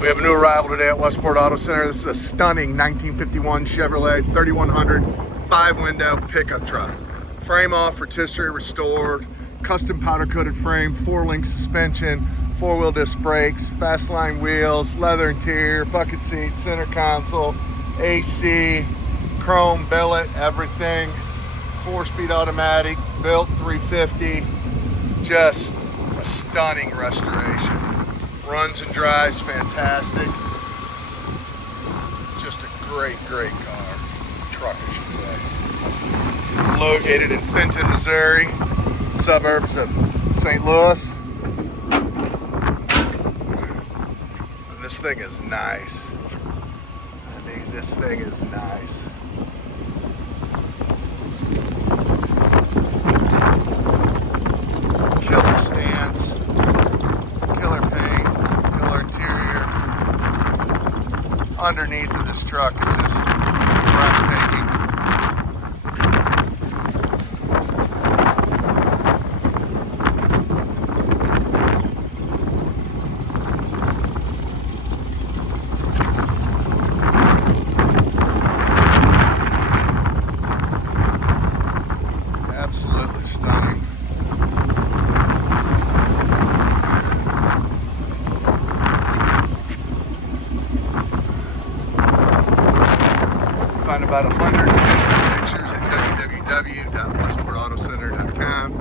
We have a new arrival today at Westport Auto Center. This is a stunning 1951 Chevrolet 3100 5-window pickup truck. Frame off, rotisserie restored, custom powder coated frame, 4-link suspension, 4-wheel disc brakes, fast line wheels, leather interior, bucket seat, center console, AC, chrome billet, everything. 4-speed automatic, built 350. Just a stunning restoration. Runs and drives fantastic. Just a great car. Truck, I should say. Located in Fenton, Missouri, suburbs of St. Louis. This thing is nice. I mean, this thing is nice. Killer stance, killer paint, killer interior. Underneath of this truck is just breathtaking. Absolutely stunning. Find about 150 pictures at www.westportautocenter.com.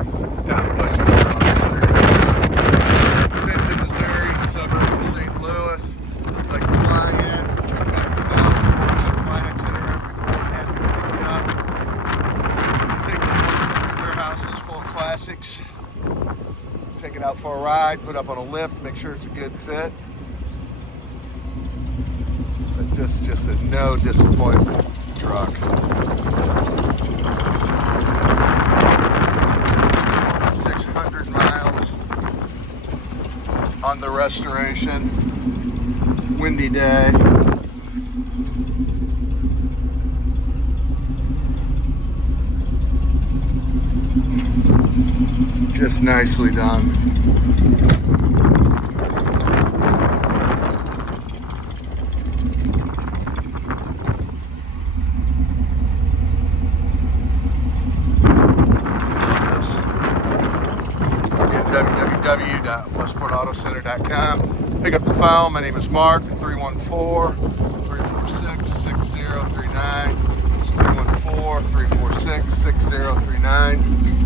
Down at Westport Auto Center. Fenton, Missouri, suburbs of St. Louis. Like to fly in, check out the south, finance center every weekend, pick it up. Take it to warehouses full of classics. Take it out for a ride, put up on a lift, make sure it's a good fit. But just a no disappointment truck. 600 miles on the restoration. Windy day. Just nicely done. www.westportautocenter.com. Pick up the phone. My name is Mark, 314-346-6039. It's 314-346-6039.